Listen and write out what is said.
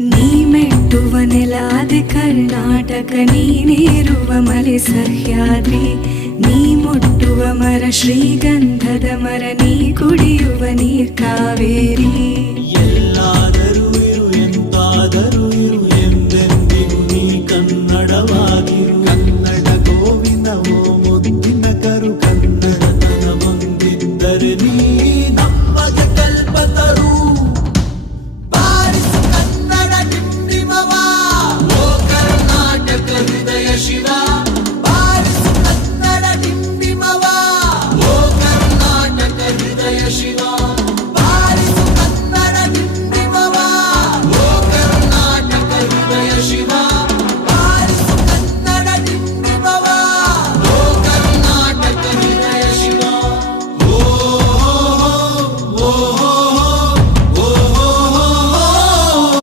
ನೀ ಮೆಟ್ಟುವ ನೆಲಾದೆ ಕರ್ನಾಟಕ, ನೀನೇರುವ ಮಲೆ ಸಹ್ಯಾದ್ರಿ, ನೀ ಮುಟ್ಟುವ ಮರ ಶ್ರೀಗಂಧದ ಮರ, ನೀ ಕುಡಿಯುವ ನೀರ್ ಕಾವೇರಿ. ಎಲ್ಲ